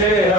Yeah.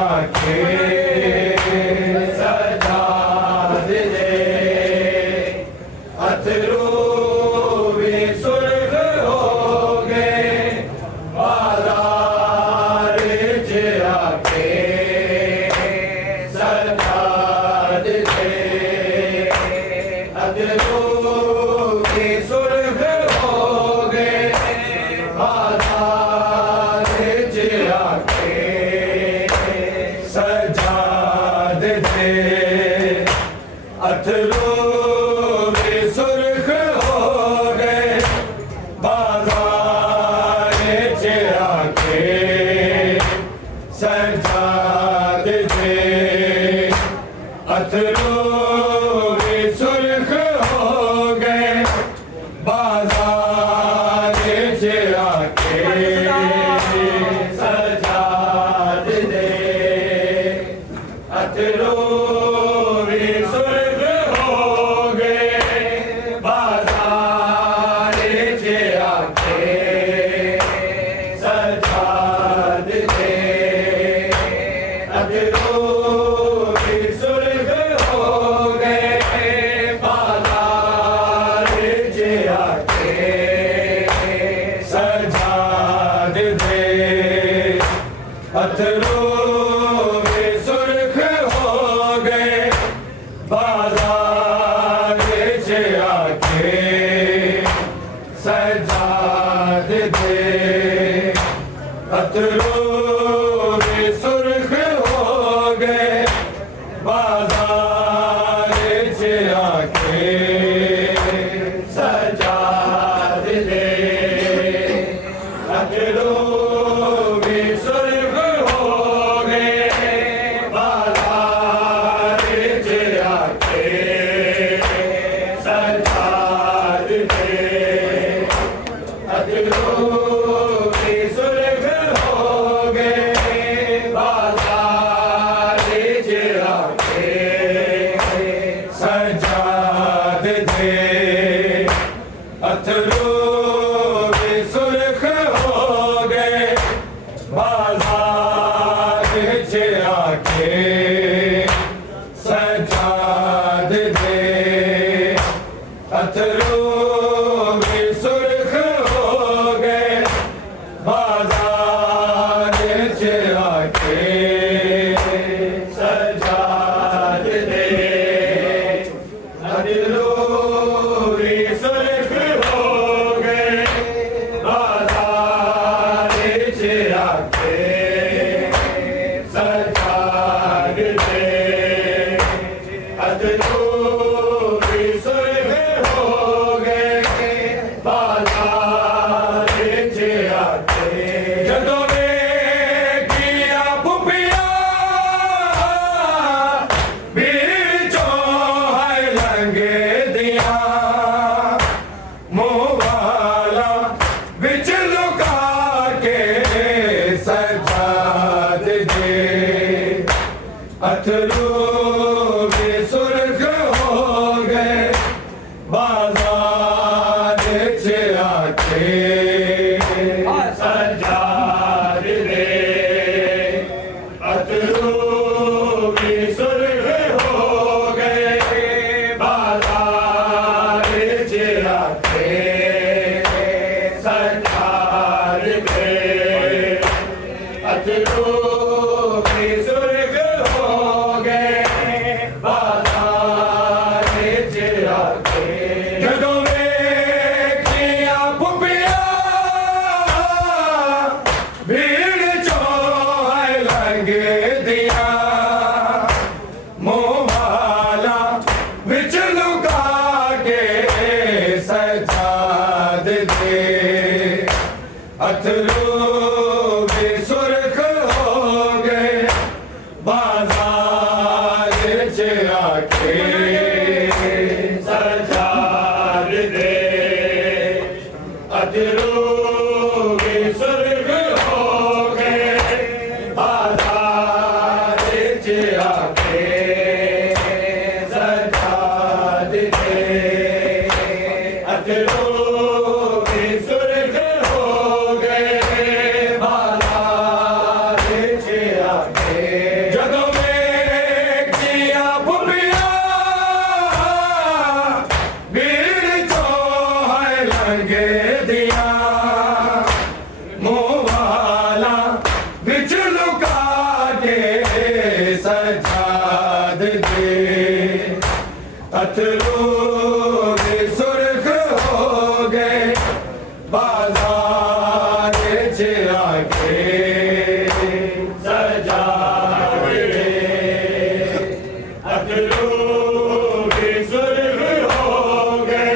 आके जदों वेखिया पुपिया भीड़ चो है लंघे दिया मुंह वाला बिच लुका के सजाद दे अथरू भी सुर्ख हो गए बाजार च आके सजाद दे अथरू भी सुर्ख हो गए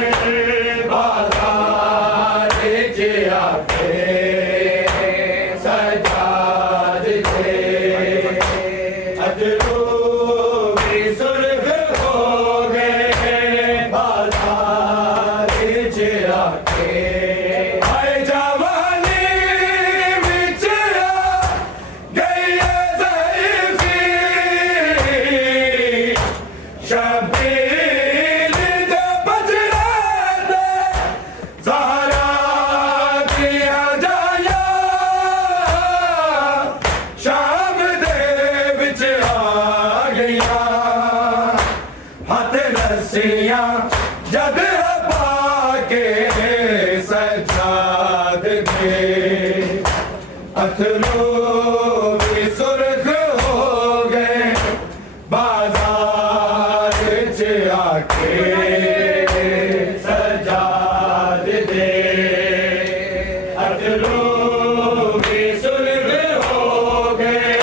बाजार च आके सजाद दे अथरू भी सुर्ख हो गए बाजार च आके हाय जवानी विच गई ज़ईफ़ी शबीर दे बजड़े ते ज़हरा दिया जाया शाम दे विच आ गया हथ रस्सियां जद पाके सजाद दे अथरू भी सुर्ख हो गए बाजार च आके सजाद दे अथरू भी सुर्ख हो गए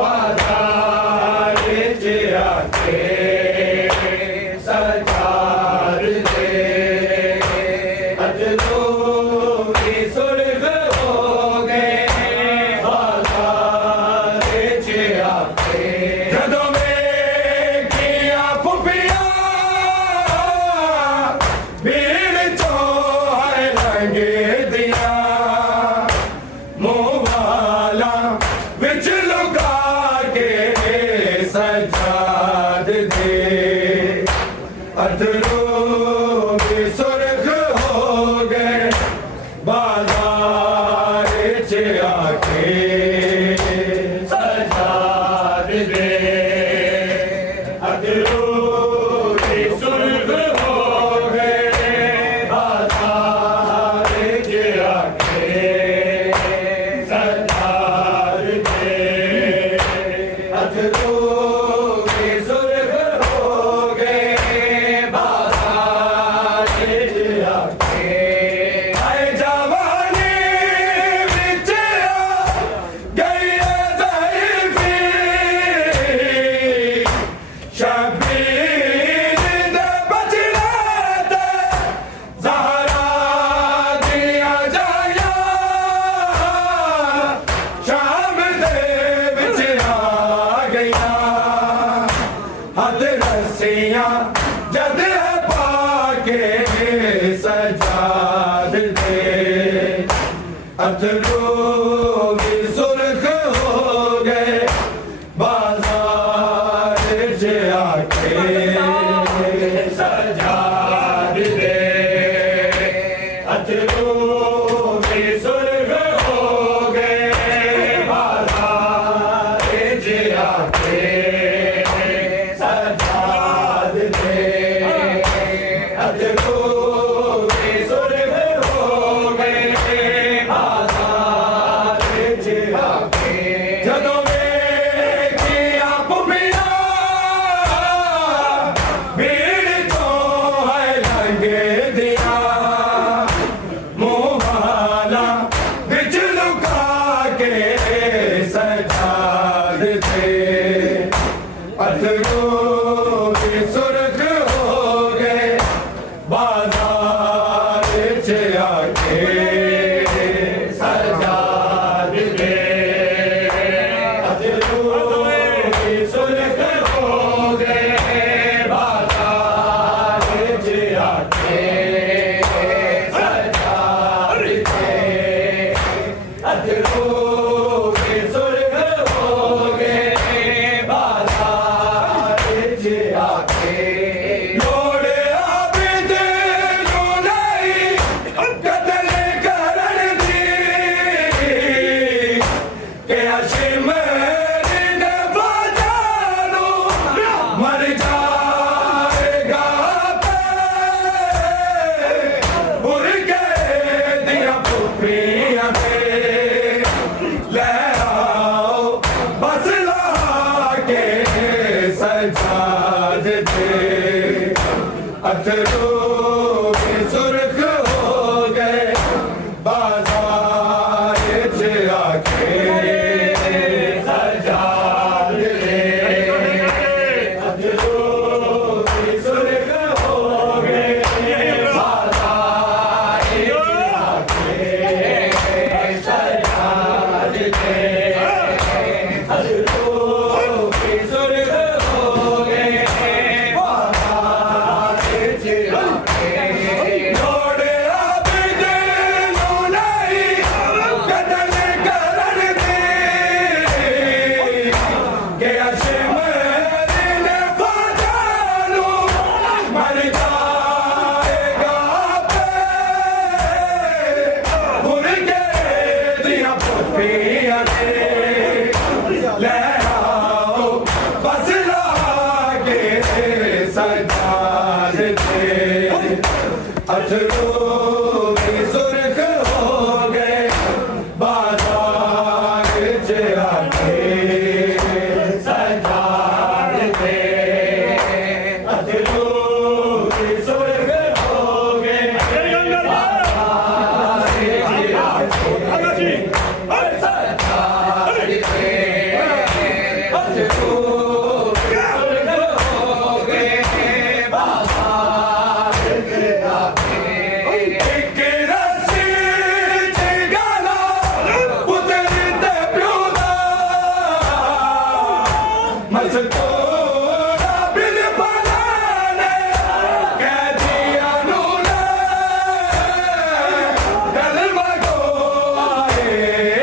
बाजार च आके सजाद दे अथरू भी सुर्ख हो गए बाजार च आके जदों वेखिया पुपिया भीड़ चो है लंघे दिया मुंह वाला बिच लुका के सजाद दे अथरू भी सुर्ख हो गए बाजार च आके सजाद दे अथरू भी सुर्ख हो गए बाजार च आके सजाद दे अथरू भी सुर्ख हो गए बाजार च आके हाय जवानी विच गई ज़ईफ़ी शबीर दे बजड़े ते ज़हरा दिया जाया शाम दे विच आ गया हथ रस्सियां जद पाके सजाद दे अथरू भी सुर्ख हो गए बाजार च आके सजाद दे अथरू भी सुर्ख हो गए बाजार च आके सजाद दे अथरू भी सुर्ख हो गए बाजार च आके जदों वेखिया पुपिया भीड़ चो है लंघे दिया मुंह वाला बिच लुका के सजाद दे अथरू भी सुर्ख हो गए बाजार च आके सजाद दे अथरू भी सुर्ख हो गए बाजार च आके सजाद दे अथरू भी सुर्ख हो गए बाजार अथरू भी सुर्ख हो गए बाजार च आके सजाद ले अथरू भी सुर्ख हो गए बाजार च आके सजाद ले अथरू भी सुर्ख हो गए बाजार च आके जोड़े आबिद नूं नहीं कतल करन दे कि अशमर ने ख्वाजा नूं मर जाएगा पे भुल गए दियां पुट्टियां ने ले आओ बस लाके सजाद थे अथरू भी सुर्ख हो गए बाजार च आके सजाद थे अथरू भी सुर्ख हो गए बाजार च आके सजाद थे अथरू भी सुर्ख हो गए बाजार च आके एक रस्सी च गाला उतरते प्यो दा मस्तूरा बिन बनाने कैदियां नूं ले कलमा गो आए